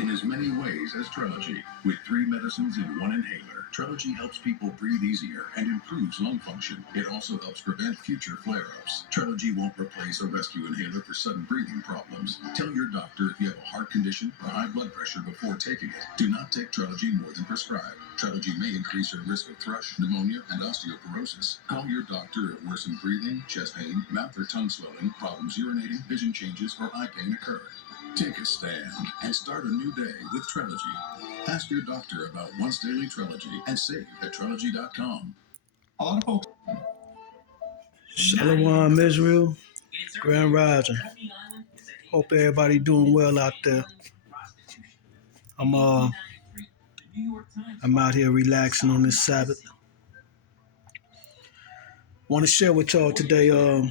in as many ways as Trelegy. With 3 medicines in 1 inhaler, Trelegy helps people breathe easier and improves lung function. It also helps prevent future flare-ups. Trelegy won't replace a rescue inhaler for sudden breathing problems. Tell your doctor if you have a heart condition or high blood pressure before taking it. Do not take Trelegy more than prescribed. Trelegy may increase your risk of thrush, pneumonia, and osteoporosis. Call your doctor if worsened breathing, chest pain, mouth or tongue swelling, problems urinating, vision changes, or eye pain occur. Take a stand and start a new day with Trelegy. Ask your doctor about once daily Trelegy and save at Trelegy.com. Shalom, Israel. Grand Rising. Hope everybody doing well out there. I'm out here relaxing on this Sabbath. Want to share with y'all today an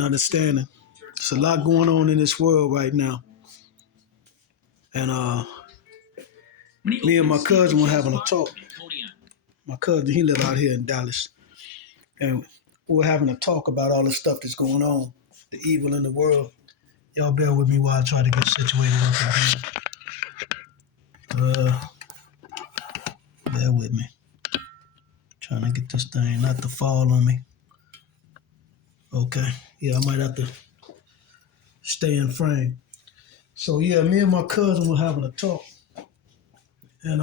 understanding. There's a lot going on in this world right now. And me and my cousin were having a talk. My cousin, he live out here in Dallas. And we were having a talk about all the stuff that's going on, the evil in the world. Y'all bear with me while I try to get situated up again. Bear with me. Trying to get this thing not to fall on me. Okay. Yeah, I might have to stay in frame. So yeah, me and my cousin were having a talk. And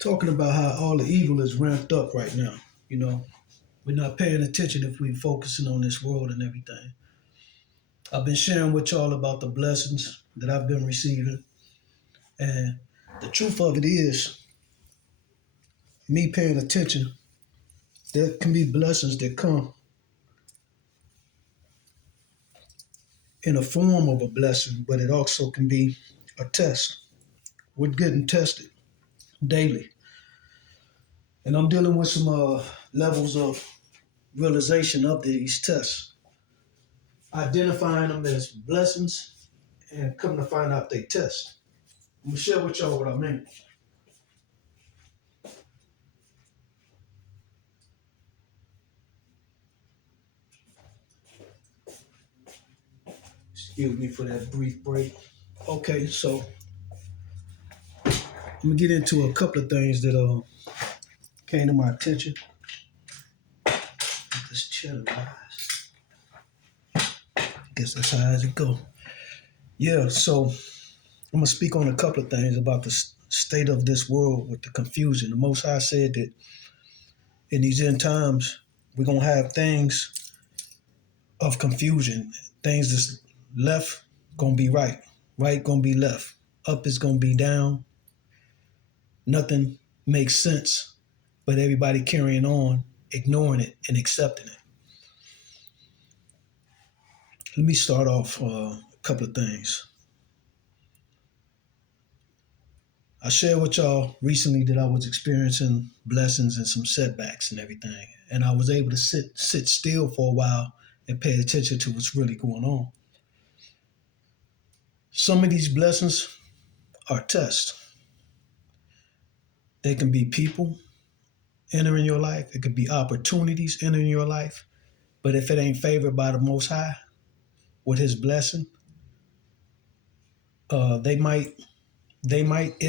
talking about how all the evil is ramped up right now. You know, we're not paying attention if we're focusing on this world and everything. I've been sharing with y'all about the blessings that I've been receiving. And the truth of it is, me paying attention, there can be blessings that come in a form of a blessing, but it also can be a test. We're getting tested daily. And I'm dealing with some levels of realization of these tests, identifying them as blessings and coming to find out they test. I'm going to share with y'all what I mean. Excuse me for that brief break. Okay, so I'm going to get into a couple of things that came to my attention. This cheddar rise. I guess that's how it go. Yeah, so I'm going to speak on a couple of things about the state of this world with the confusion. The Most High said that in these end times, we're going to have things of confusion. Things that's left going to be right. Right going to be left. Up is going to be down. Nothing makes sense, but everybody carrying on, ignoring it and accepting it. Let me start off a couple of things. I shared with y'all recently that I was experiencing blessings and some setbacks and everything. And I was able to sit still for a while and pay attention to what's really going on. Some of these blessings are tests. They can be people entering your life. It could be opportunities entering your life. But if it ain't favored by the Most High with His blessing, it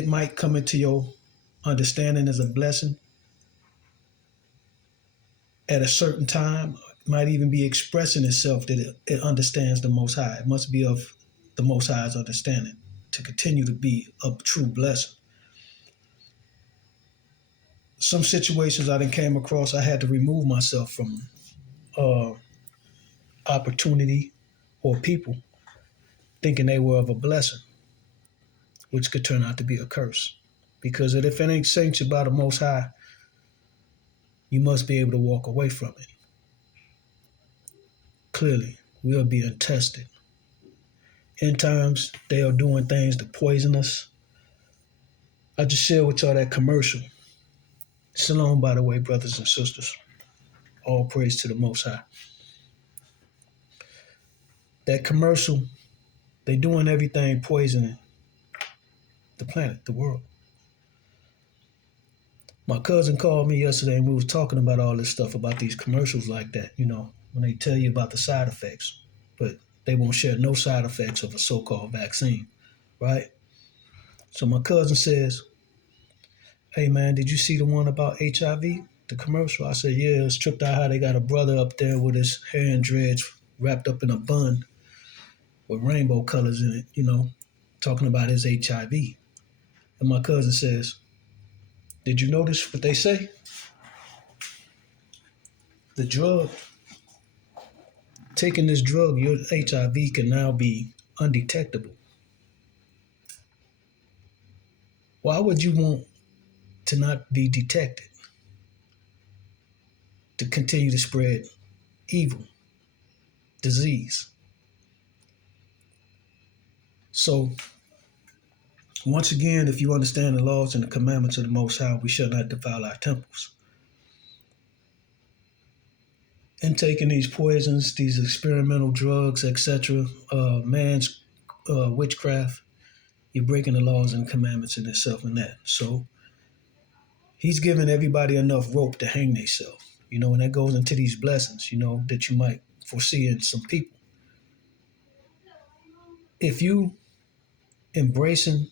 might come into your understanding as a blessing at a certain time. It might even be expressing itself that it understands the Most High. It must be of the Most High's understanding to continue to be a true blessing. Some situations I done came across, I had to remove myself from opportunity or people thinking they were of a blessing, which could turn out to be a curse. Because if it ain't sanctioned by the Most High, you must be able to walk away from it. Clearly, we are being tested. In times, they are doing things to poison us. I just shared with y'all that commercial. Shalom, by the way, brothers and sisters. All praise to the Most High. That commercial, they doing everything poisoning the planet, the world. My cousin called me yesterday and we was talking about all this stuff, about these commercials like that, when they tell you about the side effects. but they won't share no side effects of a so-called vaccine, right? So my cousin says, "Hey man, did you see the one about HIV? The commercial?" I said, "Yeah, it's tripped out how they got a brother up there with his hair and dreads wrapped up in a bun with rainbow colors in it, talking about his HIV." And my cousin says, "Did you notice what they say? The drug, taking this drug, your HIV can now be undetectable. Why would you want to not be detected, to continue to spread evil, disease?" So, once again, if you understand the laws and the commandments of the Most High, we shall not defile our temples. And taking these poisons, these experimental drugs, etc., man's witchcraft, you're breaking the laws and commandments in itself in that. So, he's giving everybody enough rope to hang themselves, and that goes into these blessings, that you might foresee in some people. If you embracing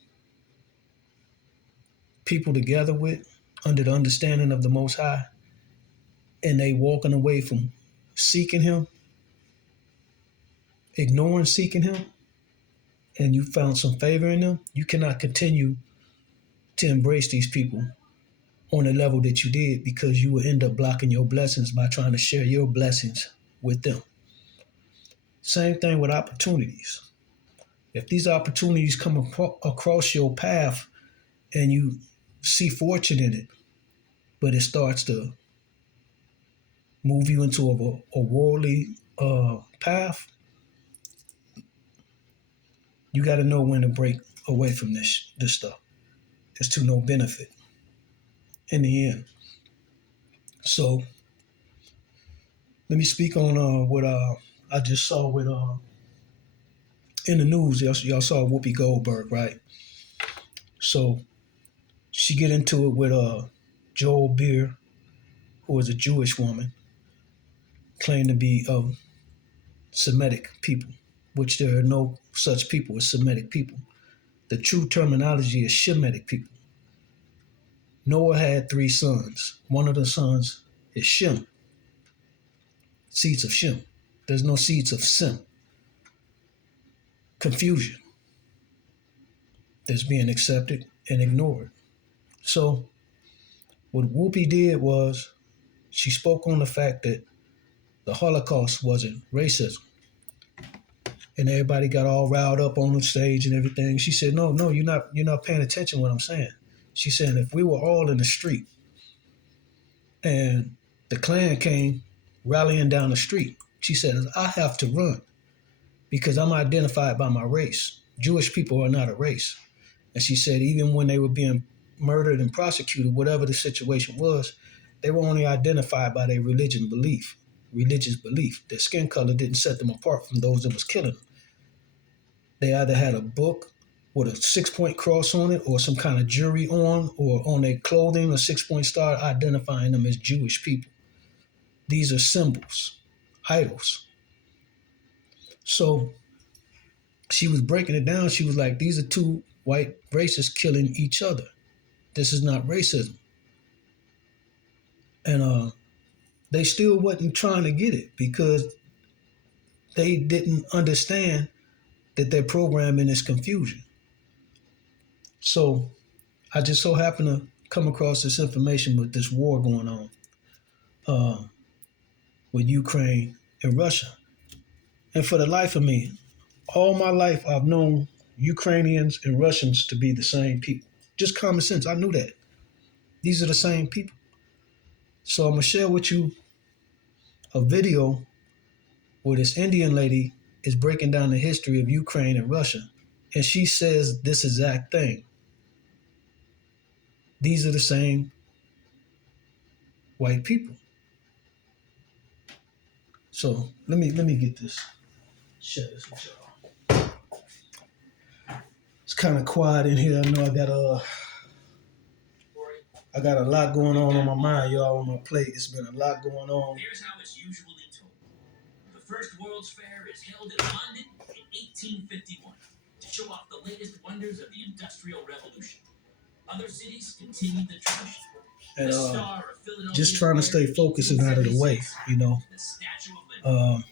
people together with under the understanding of the Most High, and they walking away from seeking Him, ignoring seeking Him, and you found some favor in them, you cannot continue to embrace these people on the level that you did, because you will end up blocking your blessings by trying to share your blessings with them. Same thing with opportunities. If these opportunities come across your path and you see fortune in it, but it starts to move you into a worldly path, you got to know when to break away from this stuff. It's to no benefit in the end. So let me speak on what I just saw with in the news. Y'all saw Whoopi Goldberg, right? So she get into it with Joel Beer, who is a Jewish woman, claimed to be of Semitic people, which there are no such people as Semitic people. The true terminology is Shemitic people. Noah had 3 sons. One of the sons is Shem, seeds of Shem. There's no seeds of Sem. Confusion that's being accepted and ignored. So what Whoopi did was she spoke on the fact that the Holocaust wasn't racism. And everybody got all riled up on the stage and everything. She said, no, you're not paying attention to what I'm saying. She said, if we were all in the street and the Klan came rallying down the street, she said, I have to run because I'm identified by my race. Jewish people are not a race. And she said, even when they were being murdered and prosecuted, whatever the situation was, they were only identified by their religious belief. Their skin color didn't set them apart from those that was killing them. They either had a book with a 6-point cross on it or some kind of jewelry on, or on their clothing, a 6-point star identifying them as Jewish people. These are symbols, idols. So she was breaking it down. She was like, these are 2 white races killing each other. This is not racism. And they still wasn't trying to get it because they didn't understand that their programming is confusion. So I just so happened to come across this information with this war going on uh, with Ukraine and Russia. And for the life of me, all my life I've known Ukrainians and Russians to be the same people. Just common sense. I knew that. These are the same people. So I'm going to share with you a video where this Indian lady is breaking down the history of Ukraine and Russia. And she says this exact thing. These are the same white people. So let me get this. Share this with y'all. It's kind of quiet in here. I know I got a lot going on my mind, y'all, on my plate. It's been a lot going on. Here's how it's usually told. The And just trying to stay focused and out of the way, you know. Um,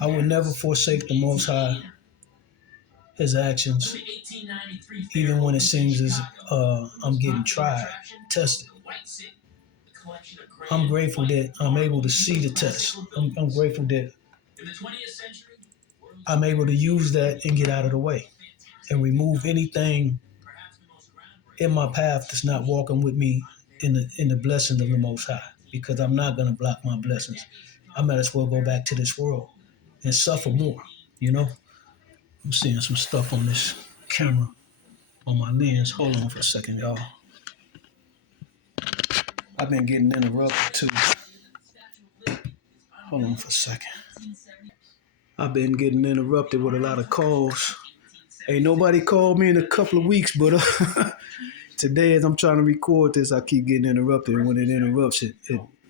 I would never forsake the Most High, His actions, even when it seems as I'm getting tried, tested. I'm grateful that I'm able to see the test. I'm grateful that I'm able to use that and get out of the way and remove anything in my path that's not walking with me in the blessing of the Most High, because I'm not going to block my blessings. I might as well go back to this world and suffer more, you know? I'm seeing some stuff on this camera on my lens. Hold on for a second, y'all. I've been getting interrupted too. Hold on for a second. I've been getting interrupted with a lot of calls. Ain't nobody called me in a couple of weeks, but today as I'm trying to record this, I keep getting interrupted. And when it interrupts, it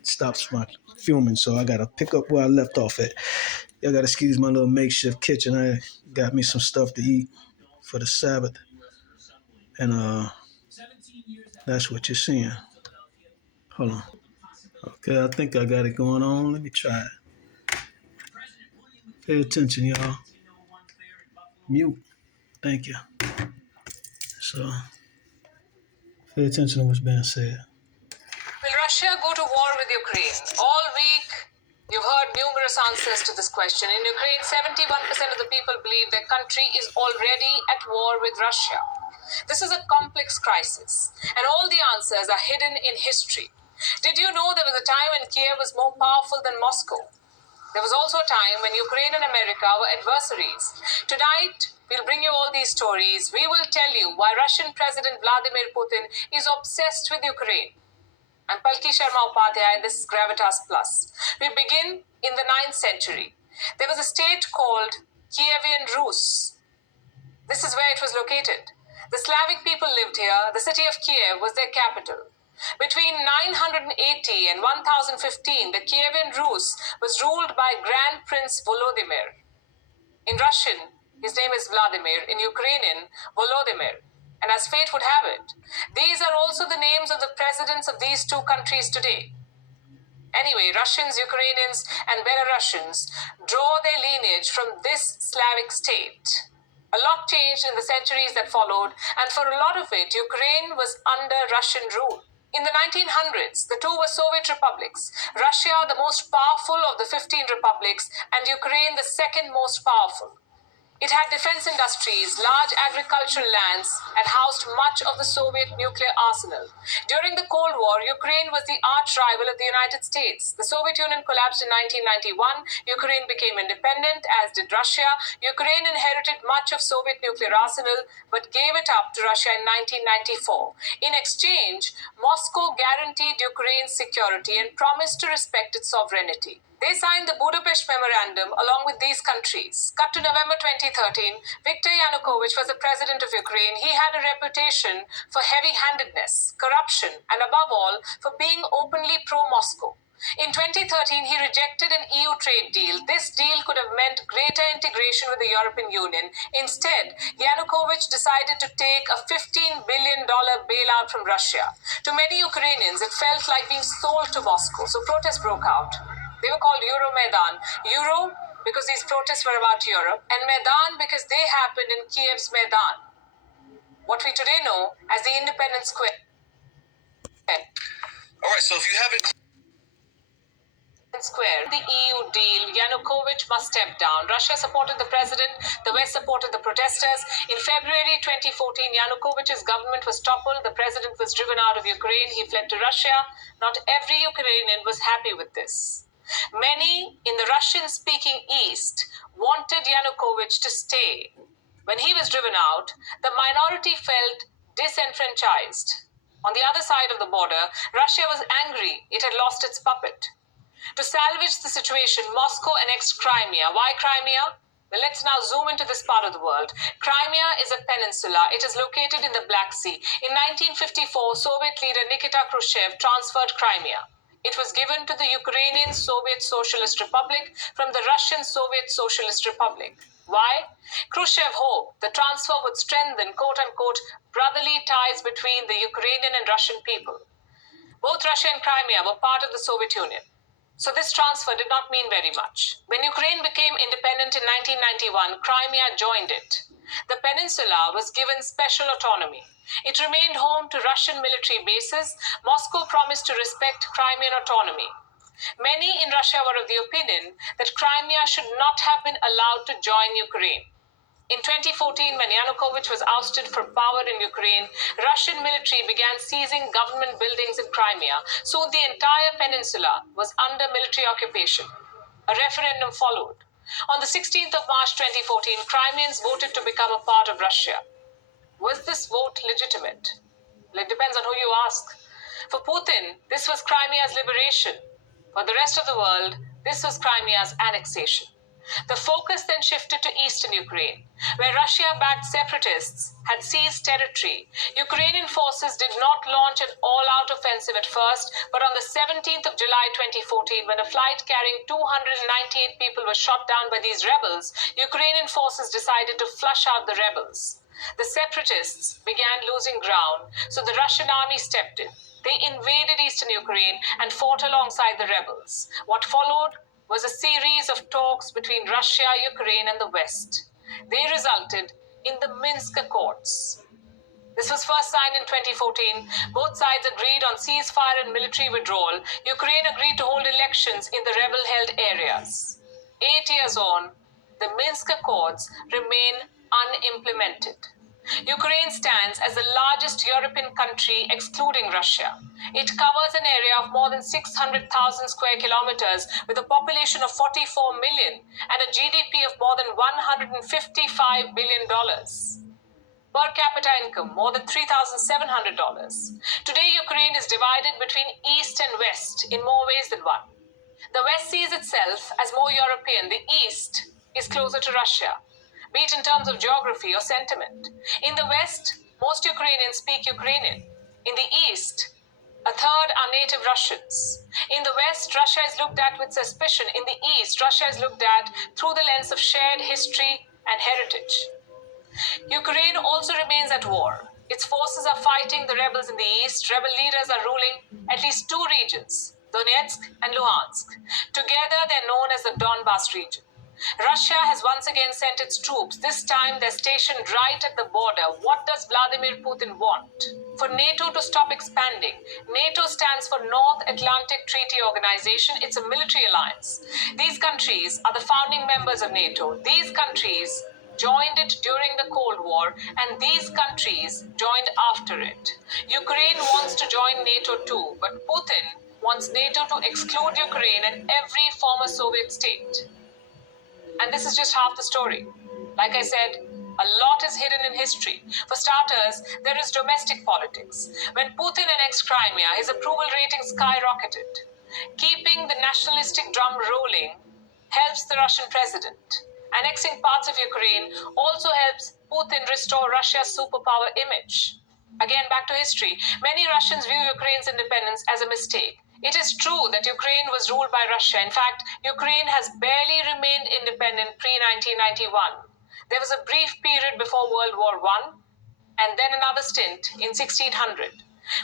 stops my filming. So I got to pick up where I left off at. Y'all got to excuse my little makeshift kitchen. I got me some stuff to eat for the Sabbath. And that's what you're seeing. Hold on. Okay, I think I got it going on. Let me try it. Pay attention, y'all. Mute. Thank you. So, pay attention to what's being said. Will Russia go to war with Ukraine? All week, you've heard numerous answers to this question. In Ukraine, 71% of the people believe their country is already at war with Russia. This is a complex crisis, and all the answers are hidden in history. Did you know there was a time when Kiev was more powerful than Moscow? There was also a time when Ukraine and America were adversaries. Tonight, we'll bring you all these stories. We will tell you why Russian President Vladimir Putin is obsessed with Ukraine. I'm Palki Sharma Upadhyay, and this is Gravitas Plus. We begin in the 9th century. There was a state called Kievan Rus. This is where it was located. The Slavic people lived here. The city of Kiev was their capital. Between 980 and 1015, the Kievan Rus was ruled by Grand Prince Volodymyr. In Russian, his name is Vladimir. In Ukrainian, Volodymyr. And as fate would have it, these are also the names of the presidents of these two countries today. Anyway, Russians, Ukrainians, and Belarusians draw their lineage from this Slavic state. A lot changed in the centuries that followed, and for a lot of it, Ukraine was under Russian rule. In the 1900s, the two were Soviet republics, Russia the most powerful of the 15 republics, and Ukraine the second most powerful. It had defense industries, large agricultural lands, and housed much of the Soviet nuclear arsenal. During the Cold War, Ukraine was the arch rival of the United States. The Soviet Union collapsed in 1991. Ukraine became independent, as did Russia. Ukraine inherited much of Soviet nuclear arsenal, but gave it up to Russia in 1994. In exchange, Moscow guaranteed Ukraine's security and promised to respect its sovereignty. They signed the Budapest Memorandum along with these countries. Cut to November 2013, Viktor Yanukovych was the president of Ukraine. He had a reputation for heavy-handedness, corruption, and above all, for being openly pro-Moscow. In 2013, he rejected an EU trade deal. This deal could have meant greater integration with the European Union. Instead, Yanukovych decided to take a $15 billion bailout from Russia. To many Ukrainians, it felt like being sold to Moscow, so protests broke out. They were called Euromaidan. Euro because these protests were about Europe, and Maidan because they happened in Kiev's Maidan, what we today know as the Independence Square. All right, so if you haven't Square, the EU deal, Yanukovych must step down. Russia supported the president, the West supported the protesters. In February 2014, Yanukovych's government was toppled, the president was driven out of Ukraine, he fled to Russia. Not every Ukrainian was happy with this. Many in the Russian-speaking East wanted Yanukovych to stay. When he was driven out, the minority felt disenfranchised. On the other side of the border, Russia was angry it had lost its puppet. To salvage the situation, Moscow annexed Crimea. Why Crimea? Well, let's now zoom into this part of the world. Crimea is a peninsula. It is located in the Black Sea. In 1954, Soviet leader Nikita Khrushchev transferred Crimea. It was given to the Ukrainian Soviet Socialist Republic from the Russian Soviet Socialist Republic. Why? Khrushchev hoped the transfer would strengthen quote-unquote brotherly ties between the Ukrainian and Russian people. Both Russia and Crimea were part of the Soviet Union. So this transfer did not mean very much. When Ukraine became independent in 1991, Crimea joined it. The peninsula was given special autonomy. It remained home to Russian military bases. Moscow promised to respect Crimean autonomy. Many in Russia were of the opinion that Crimea should not have been allowed to join Ukraine. In 2014, when Yanukovych was ousted from power in Ukraine, Russian military began seizing government buildings in Crimea. Soon the entire peninsula was under military occupation. A referendum followed. On the 16th of March 2014, Crimeans voted to become a part of Russia. Was this vote legitimate? Well, it depends on who you ask. For Putin, this was Crimea's liberation. For the rest of the world, this was Crimea's annexation. The focus then shifted to eastern Ukraine, where Russia-backed separatists had seized territory. Ukrainian forces did not launch an all-out offensive at first, but on the 17th of July 2014, when a flight carrying 298 people was shot down by these rebels, Ukrainian forces decided to flush out the rebels. The separatists began losing ground, so the Russian army stepped in. They invaded eastern Ukraine and fought alongside the rebels. What followed was a series of talks between Russia, Ukraine, and the West. They resulted in the Minsk Accords. This was first signed in 2014. Both sides agreed on ceasefire and military withdrawal. Ukraine agreed to hold elections in the rebel-held areas. 8 years on, the Minsk Accords remain unimplemented. Ukraine stands as the largest European country excluding Russia. It covers an area of more than 600,000 square kilometers with a population of 44 million and a GDP of more than $155 billion. Per capita income, more than $3,700. Today, Ukraine is divided between East and West in more ways than one. The West sees itself as more European. The East is closer to Russia, be it in terms of geography or sentiment. In the West, most Ukrainians speak Ukrainian. In the East, a third are native Russians. In the West, Russia is looked at with suspicion. In the East, Russia is looked at through the lens of shared history and heritage. Ukraine also remains at war. Its forces are fighting the rebels in the east. Rebel leaders are ruling at least two regions, Donetsk and Luhansk. Together, they're known as the Donbas region. Russia has once again sent its troops. This time, they're stationed right at the border. What does Vladimir Putin want? For NATO to stop expanding. NATO stands for North Atlantic Treaty Organization. It's a military alliance. These countries are the founding members of NATO. These countries joined it during the Cold War, and these countries joined after it. Ukraine wants to join NATO too, but Putin wants NATO to exclude Ukraine and every former Soviet state. And this is just half the story. Like I said, a lot is hidden in history. For starters, there is domestic politics. When Putin annexed Crimea, his approval rating skyrocketed. Keeping the nationalistic drum rolling helps the Russian president. Annexing parts of Ukraine also helps Putin restore Russia's superpower image. Again, back to history. Many Russians view Ukraine's independence as a mistake. It is true that Ukraine was ruled by Russia. In fact, Ukraine has barely remained independent pre-1991. There was a brief period before World War I, and then another stint in 1600.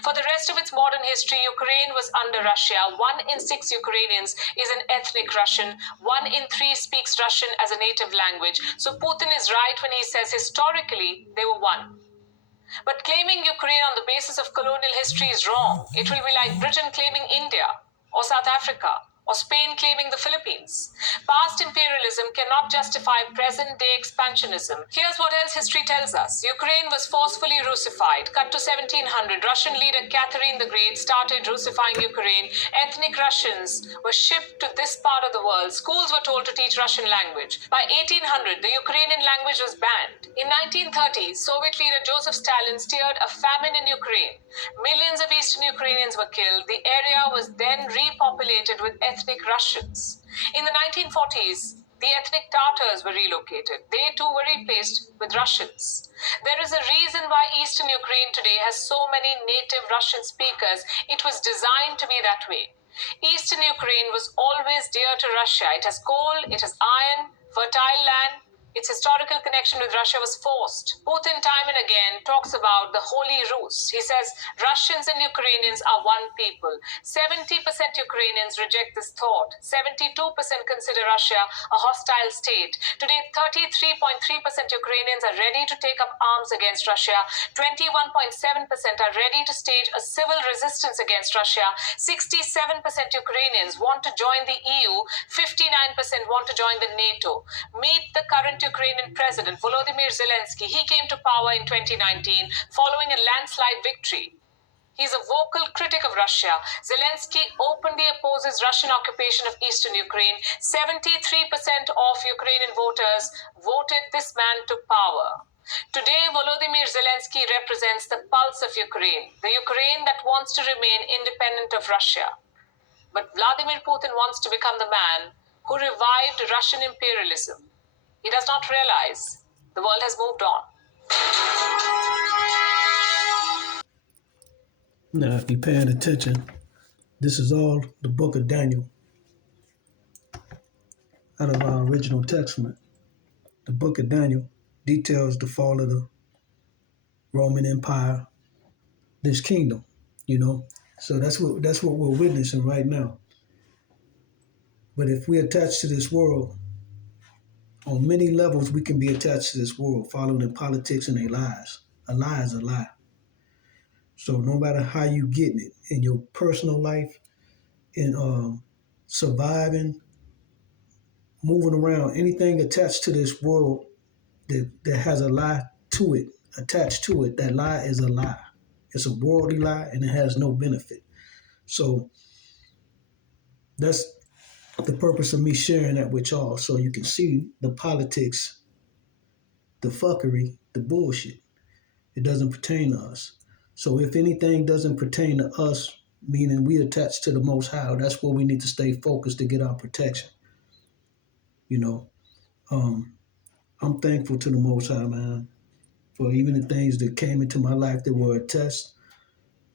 For the rest of its modern history, Ukraine was under Russia. 1 in 6 Ukrainians is an ethnic Russian. 1 in 3 speaks Russian as a native language. So Putin is right when he says historically they were one. But claiming Ukraine on the basis of colonial history is wrong. It will be like Britain claiming India, or South Africa, or Spain claiming the Philippines. Past imperialism cannot justify present-day expansionism. Here's what else history tells us. Ukraine was forcefully Russified. Cut to 1700, Russian leader Catherine the Great started Russifying Ukraine. Ethnic Russians were shipped to this part of the world. Schools were told to teach Russian language. By 1800, the Ukrainian language was banned. In 1930s, Soviet leader Joseph Stalin steered a famine in Ukraine. Millions of Eastern Ukrainians were killed. The area was then repopulated with ethnic Russians. In the 1940s, the ethnic Tatars were relocated. They too were replaced with Russians. There is a reason why Eastern Ukraine today has so many native Russian speakers. It was designed to be that way. Eastern Ukraine was always dear to Russia. It has coal, it has iron, fertile land. Its historical connection with Russia was forced. Putin, time and again, talks about the Holy Rus. He says Russians and Ukrainians are one people. 70% Ukrainians reject this thought. 72% consider Russia a hostile state. Today, 33.3% Ukrainians are ready to take up arms against Russia. 21.7% are ready to stage a civil resistance against Russia. 67% Ukrainians want to join the EU. 59% want to join the NATO. Meet the current Ukrainian president, Volodymyr Zelensky. He came to power in 2019 following a landslide victory. He's a vocal critic of Russia. Zelensky openly opposes Russian occupation of eastern Ukraine. 73% of Ukrainian voters voted this man to power. Today, Volodymyr Zelensky represents the pulse of Ukraine, the Ukraine that wants to remain independent of Russia. But Vladimir Putin wants to become the man who revived Russian imperialism. He does not realize the world has moved on. Now, if you're paying attention, this is all the book of Daniel out of our original testament. The book of Daniel details the fall of the Roman Empire, this kingdom, you know. So that's what we're witnessing right now. But if we attach to this world, on many levels, we can be attached to this world, following in politics and their lies. A lie is a lie. So no matter how you getting it in your personal life, in surviving, moving around, anything attached to this world that has a lie to it, attached to it, that lie is a lie. It's a worldly lie and it has no benefit. So that's the purpose of me sharing that with y'all, so you can see the politics, the fuckery, the bullshit. It doesn't pertain to us. So if anything doesn't pertain to us, meaning we attach to the Most High, that's where we need to stay focused to get our protection. You know, I'm thankful to the Most High, man, for even the things that came into my life that were a test,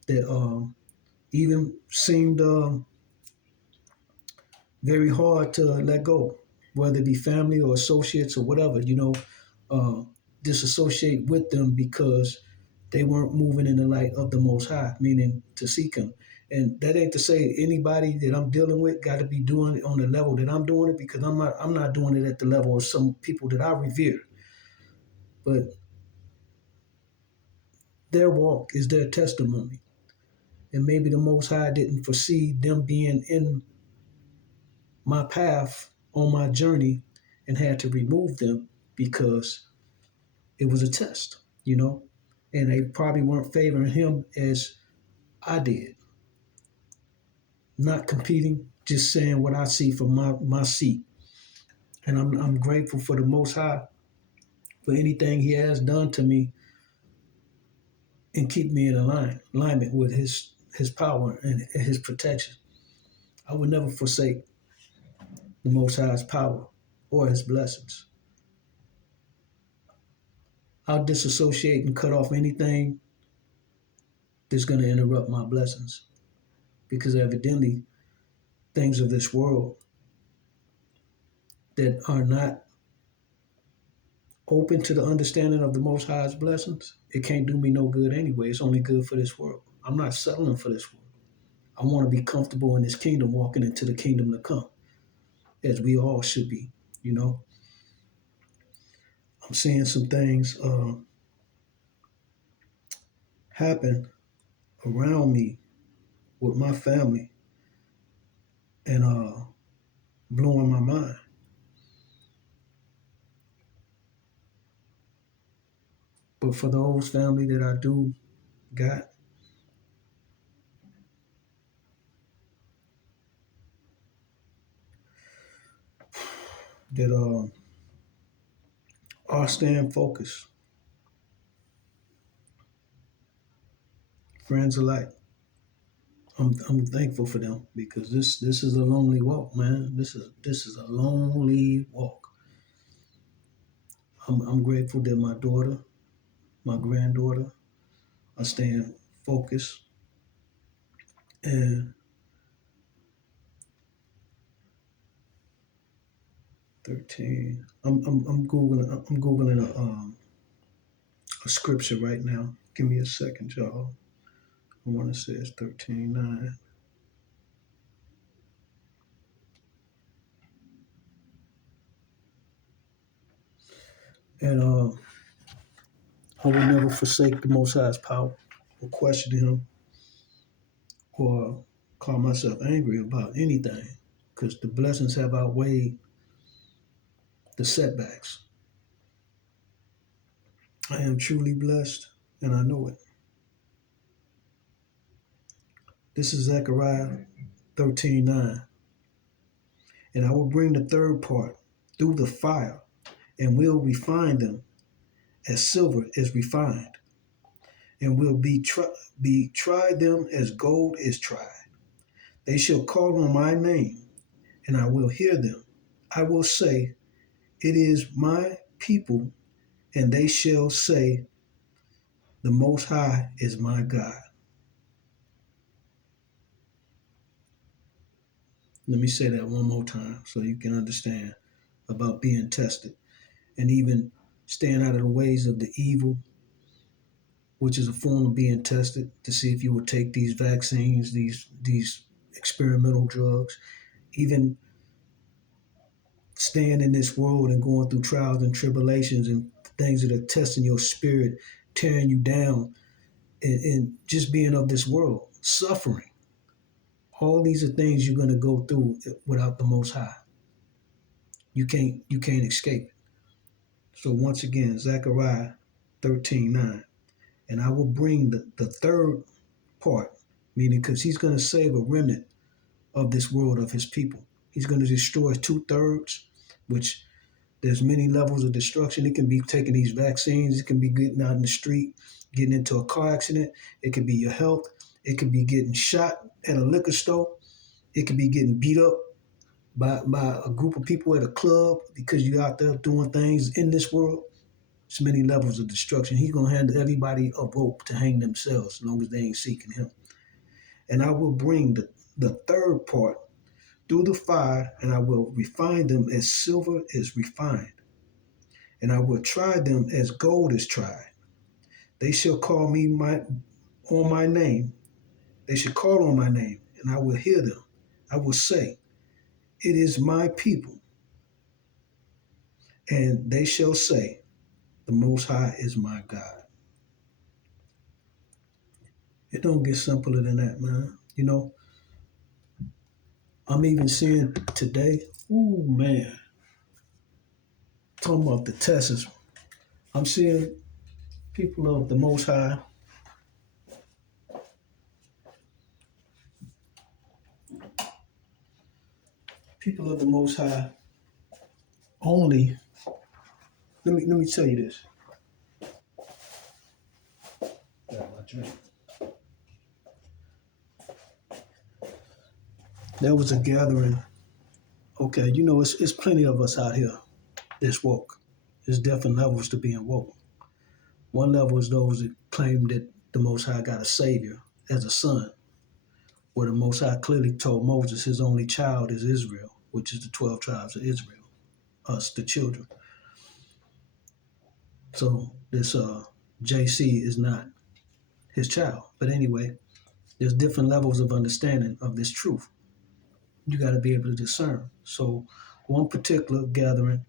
that even seemed very hard to let go, whether it be family or associates or whatever, disassociate with them because they weren't moving in the light of the Most High, meaning to seek Him. And that ain't to say anybody that I'm dealing with got to be doing it on the level that I'm doing it, because I'm not doing it at the level of some people that I revere. But their walk is their testimony. And maybe the Most High didn't foresee them being in my path on my journey and had to remove them because it was a test, and they probably weren't favoring him as I did. Not competing, just saying what I see from my seat. And I'm grateful for the Most High for anything He has done to me and keep me in alignment with His power and His protection. I would never forsake the Most High's power or His blessings. I'll disassociate and cut off anything that's going to interrupt my blessings, because evidently things of this world that are not open to the understanding of the Most High's blessings, it can't do me no good anyway. It's only good for this world. I'm not settling for this world. I want to be comfortable in this kingdom, walking into the kingdom to come, as we all should be, I'm seeing some things happen around me with my family and blowing my mind. But for those family that I do got, that are staying focused, friends alike, I'm thankful for them, because this is a lonely walk, man. This is a lonely walk. I'm grateful that my daughter, my granddaughter, are staying focused, and 13. I'm googling. I'm googling a scripture right now. Give me a second, y'all. I want to say it's 13:9. And I will never forsake the Most High's power or question Him or call myself angry about anything, because the blessings have outweighed the setbacks. I am truly blessed, and I know it. This is Zechariah 13:9. And I will bring the third part through the fire, and will refine them as silver is refined, and will be try them as gold is tried. They shall call on my name, and I will hear them. I will say, it is my people, and they shall say, the Most High is my God. Let me say that one more time so you can understand about being tested and even staying out of the ways of the evil, which is a form of being tested to see if you would take these vaccines, these experimental drugs, even staying in this world and going through trials and tribulations and things that are testing your spirit, tearing you down, and just being of this world, suffering. All these are things you're going to go through without the Most High. You can't escape it. So once again, Zechariah 13:9, and I will bring the third part, meaning because He's going to save a remnant of this world of His people. He's going to destroy 2/3, which there's many levels of destruction. It can be taking these vaccines. It can be getting out in the street, getting into a car accident. It could be your health. It could be getting shot at a liquor store. It could be getting beat up by a group of people at a club because you're out there doing things in this world. It's many levels of destruction. He's going to hand everybody a rope to hang themselves as long as they ain't seeking Him. And I will bring the third part through the fire, and I will refine them as silver is refined. And I will try them as gold is tried. They shall call me on my name. They shall call on my name, and I will hear them. I will say, it is my people. And they shall say, the Most High is my God. It don't get simpler than that, man. You know, I'm even seeing today, ooh, man, talking about the tests. I'm seeing people of the Most High people of the Most High only. Let me tell you this. My drink. There was a gathering. Okay, you know, it's plenty of us out here that's woke. There's different levels to being woke. One level is those that claim that the Most High got a savior as a son, where the Most High clearly told Moses his only child is Israel, which is the 12 tribes of Israel, us, the children. So this JC is not his child. But anyway, there's different levels of understanding of this truth. You got to be able to discern. So one particular gathering,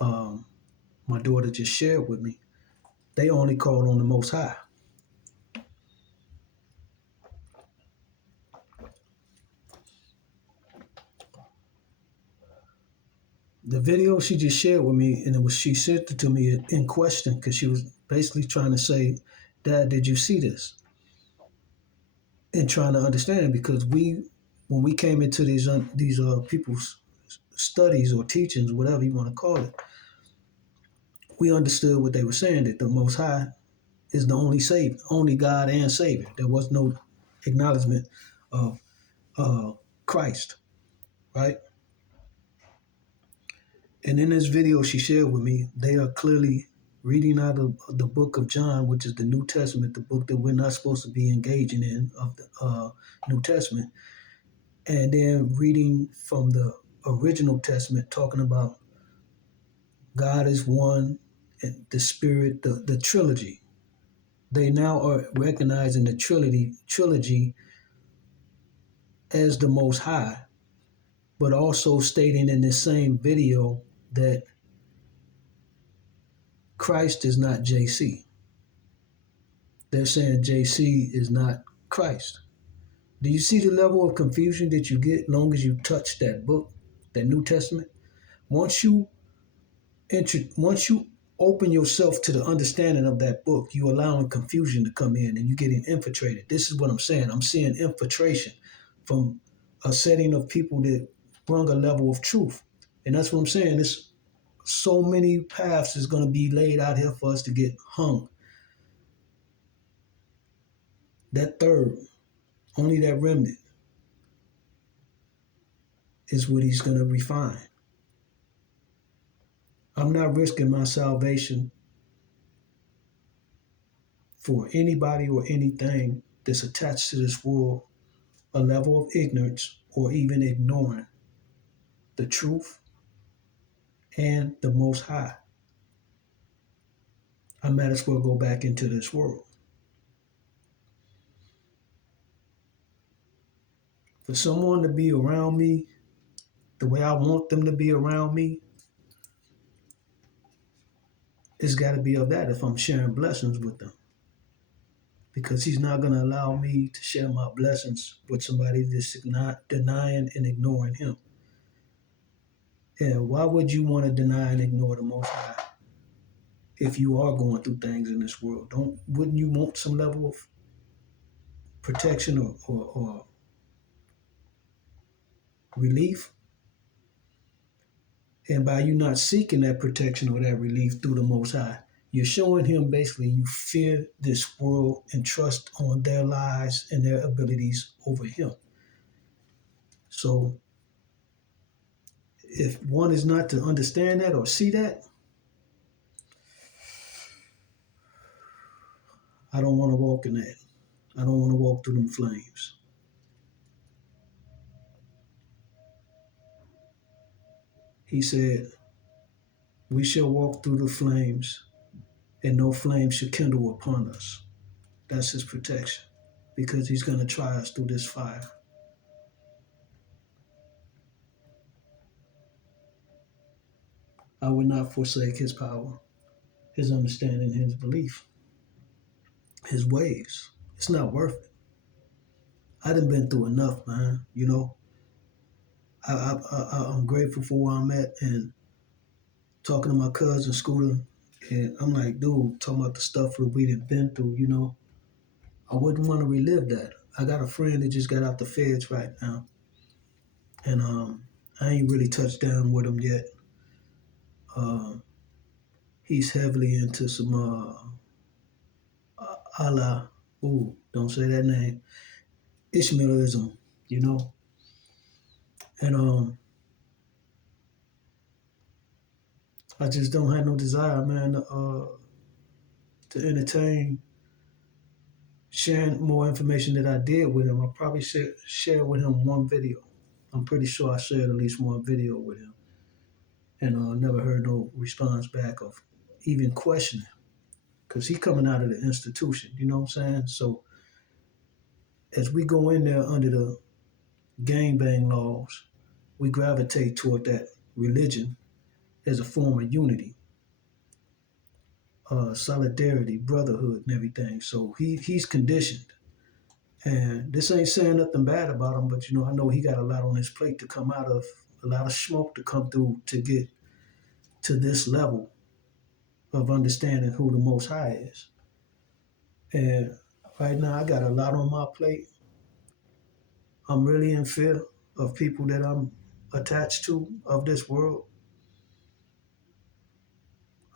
my daughter just shared with me, they only called on the Most High. The video she just shared with me, and she sent it to me in question because she was basically trying to say, Dad, did you see this? And trying to understand it, because when we came into these people's studies or teachings, whatever you want to call it, we understood what they were saying, that the Most High is the only Savior, only God and Savior. There was no acknowledgement of Christ, right? And in this video she shared with me, they are clearly reading out of the book of John, which is the New Testament, the book that we're not supposed to be engaging in of the New Testament, and then reading from the original testament talking about God is one and the spirit, the trilogy. They now are recognizing the trilogy as the most high, but also stating in this same video that Christ is not JC. They're saying JC is not Christ. Do you see the level of confusion that you get long as you touch that book, that New Testament? Once you once you open yourself to the understanding of that book, you allowing confusion to come in and you getting infiltrated. This is what I'm saying. I'm seeing infiltration from a setting of people that bring a level of truth. And that's what I'm saying. There's so many paths is going to be laid out here for us to get hung. That third, only that remnant is what he's going to refine. I'm not risking my salvation for anybody or anything that's attached to this world, a level of ignorance or even ignoring the truth and the Most High. I might as well go back into this world. For someone to be around me the way I want them to be around me, it's got to be of that if I'm sharing blessings with them. Because he's not going to allow me to share my blessings with somebody that's not denying and ignoring him. And why would you want to deny and ignore the Most High if you are going through things in this world? Wouldn't you want some level of protection or relief? And by you not seeking that protection or that relief through the Most High, you're showing him basically you fear this world and trust on their lives and their abilities over him. So if one is not to understand that or see that, I don't want to walk in that. I don't want to walk through them flames. He said, we shall walk through the flames and no flame shall kindle upon us. That's his protection because he's going to try us through this fire. I would not forsake his power, his understanding, his belief, his ways. It's not worth it. I done been through enough, man. You know, I'm grateful for where I'm at and talking to my cousin Scooter, and I'm like, dude, talking about the stuff that we done been through, you know, I wouldn't want to relive that. I got a friend that just got out the feds right now, and I ain't really touched down with him yet. He's heavily into some Allah, ooh, don't say that name, Ishmaelism, you know, and I just don't have no desire, man, to entertain sharing more information that I did with him. I probably share with him one video. I'm pretty sure I shared at least one video with him, and never heard no response back of even questioning, because he coming out of the institution, you know what I'm saying? So as we go in there under the gangbang laws, we gravitate toward that religion as a form of unity, solidarity, brotherhood, and everything. So he's conditioned. And this ain't saying nothing bad about him, but you know, I know he got a lot on his plate to come out of, a lot of smoke to come through to get to this level of understanding who the Most High is. And right now, I got a lot on my plate. I'm really in fear of people that I'm attached to of this world.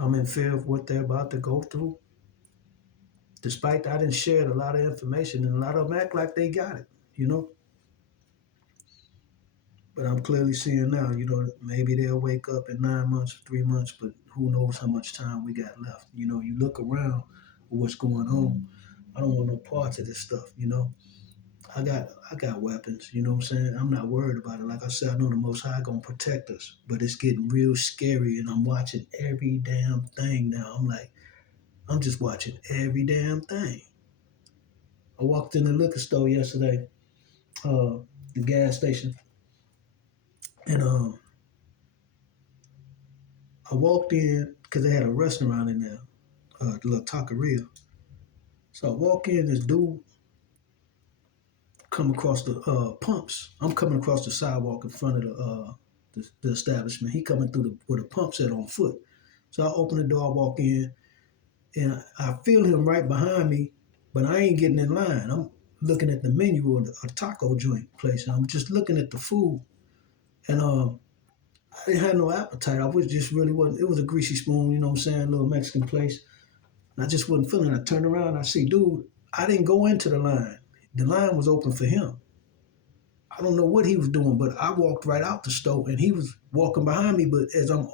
I'm in fear of what they're about to go through. Despite I done shared a lot of information and a lot of them act like they got it, you know. But I'm clearly seeing now, you know, maybe they'll wake up in 9 months, 3 months, but who knows how much time we got left. You know, you look around what's going on. I don't want no parts of this stuff, you know. I got weapons, you know what I'm saying? I'm not worried about it. Like I said, I know the Most High gonna protect us, but it's getting real scary, and I'm watching every damn thing now. I'm just watching every damn thing. I walked in the liquor store yesterday, uh, the gas station, and I walked in because they had a restaurant in there, the little taqueria. So I walk in, this dude come across the pumps. I'm coming across the sidewalk in front of the establishment. He coming through where the pumps at on foot. So I open the door, I walk in, and I feel him right behind me, but I ain't getting in line. I'm looking at the menu of a taco joint place, and I'm just looking at the food, and I didn't have no appetite. I was just really wasn't. It was a greasy spoon, you know what I'm saying, a little Mexican place. And I just wasn't feeling it. I turned around, I see, dude, I didn't go into the line. The line was open for him. I don't know what he was doing, but I walked right out the store and he was walking behind me. But as I'm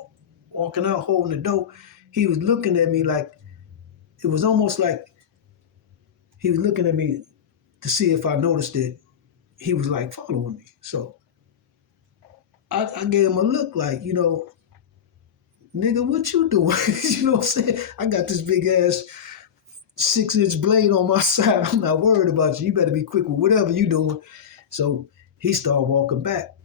walking out holding the door, he was looking at me like it was almost like he was looking at me to see if I noticed it. He was like following me. So I gave him a look like, nigga, what you doing? You know what I'm saying? I got this big ass 6-inch blade on my side. I'm not worried about you. You better be quick with whatever you doing. So he started walking back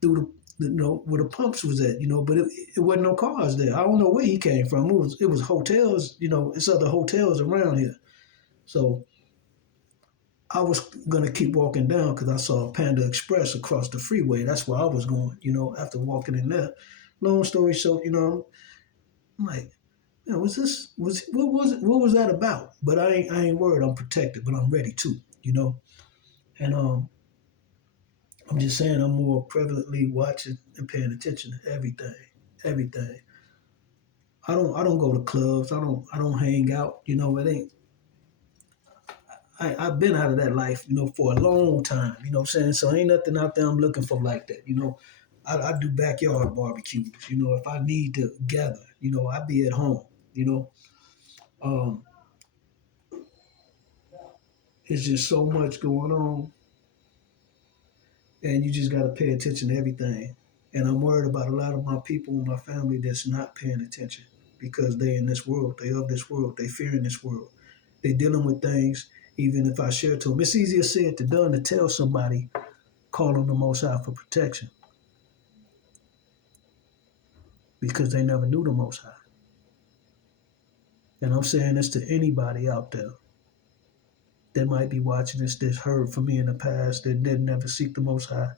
through where the pumps was at, but it wasn't no cars there. I don't know where he came from. It was hotels, it's other hotels around here. So I was gonna keep walking down because I saw Panda Express across the freeway. That's where I was going, after walking in there. Long story short, I'm like, was this what was that about? But I ain't worried. I'm protected, but I'm ready too, And I'm just saying I'm more prevalently watching and paying attention to everything. Everything. I don't go to clubs. I don't hang out. It ain't I've been out of that life, for a long time. You know what I'm saying? So ain't nothing out there I'm looking for like that. I do backyard barbecues. If I need to gather, I be at home. Um, it's just so much going on, and you just got to pay attention to everything. And I'm worried about a lot of my people and my family that's not paying attention because they in this world, they of this world, they fear in this world. They dealing with things. Even if I share to them, it's easier said than done to tell somebody call on the Most High for protection because they never knew the Most High. And I'm saying this to anybody out there that might be watching this, that's heard from me in the past, that didn't ever seek the Most High.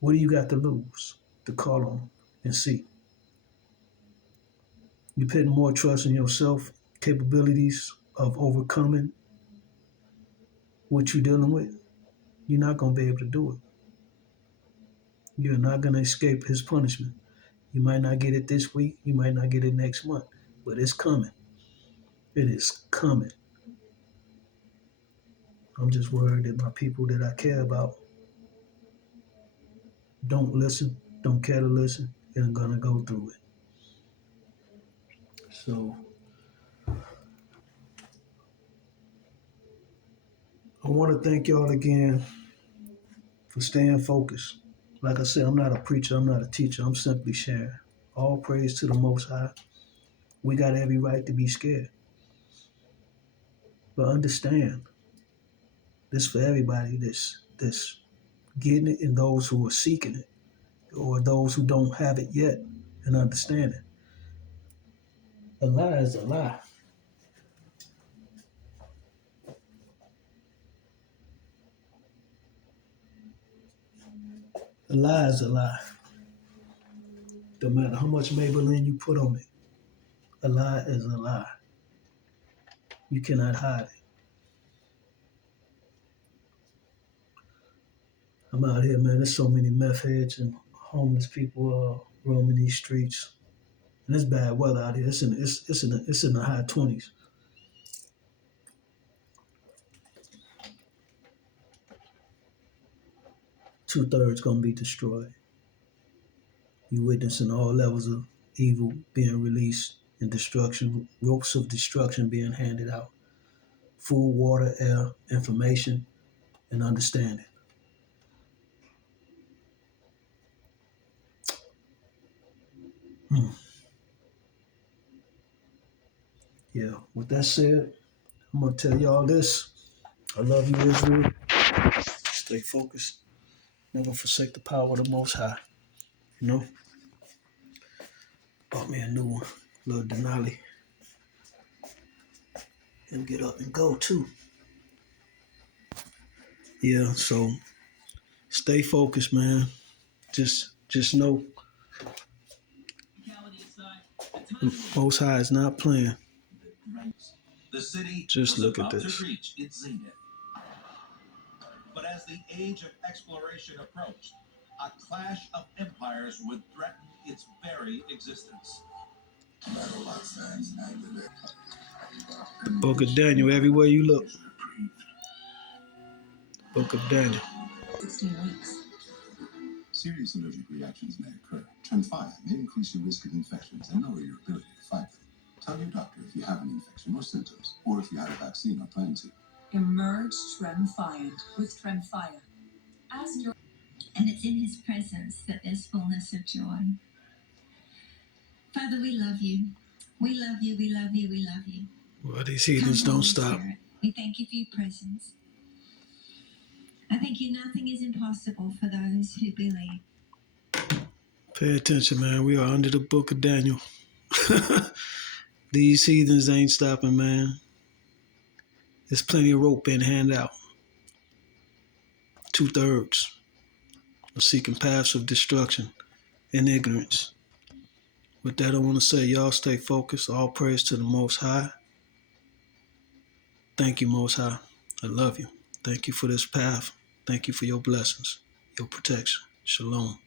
What do you got to lose to call on and see? You're putting more trust in yourself, capabilities of overcoming what you're dealing with. You're not going to be able to do it. You're not going to escape his punishment. You might not get it this week. You might not get it next month. But it's coming. It is coming. I'm just worried that my people that I care about don't listen, don't care to listen, and are going to go through it. So I want to thank y'all again for staying focused. Like I said, I'm not a preacher, I'm not a teacher, I'm simply sharing. All praise to the Most High. We got every right to be scared. But understand, this for everybody that's getting it and those who are seeking it, or those who don't have it yet and understand it. A lie is a lie. A lie is a lie. No matter how much Maybelline you put on it, a lie is a lie. You cannot hide it. I'm out here, man. There's so many meth heads and homeless people roaming these streets, and it's bad weather out here. It's in the high 20s. 2/3 gonna be destroyed. You witnessing all levels of evil being released and destruction, ropes of destruction being handed out. food, water, air, information, and understanding. Yeah, with that said, I'm going to tell y'all this. I love you, Israel. Stay focused. Never forsake the power of the Most High. You know? Bought me a new one. Little Denali. He'll get up and go, too. Yeah, so stay focused, man. Just know the Most High is not playing. The city Just was look at about this. to reach its zenith. But as the age of exploration approached, a clash of empires would threaten its very existence. Book of Daniel, everywhere you look. Book of Daniel. 16 weeks. Serious allergic reactions may occur. Tremfya may increase your risk of infections and lower your ability to fight them. Tell your doctor if you have an infection or symptoms, or if you had a vaccine or plan to. Emerge Tremfya with Tremfya. Ask your And it's in his presence that there's fullness of joy. Father, we love you. We love you, we love you, we love you. Well, these heathens don't stop. Spirit. We thank you for your presence. I thank you nothing is impossible for those who believe. Pay attention, man. We are under the book of Daniel. These heathens ain't stopping, man. There's plenty of rope being handed out. 2/3 are seeking paths of destruction and ignorance. With that, I want to say, y'all stay focused. All praise to the Most High. Thank you, Most High. I love you. Thank you for this path. Thank you for your blessings, your protection. Shalom.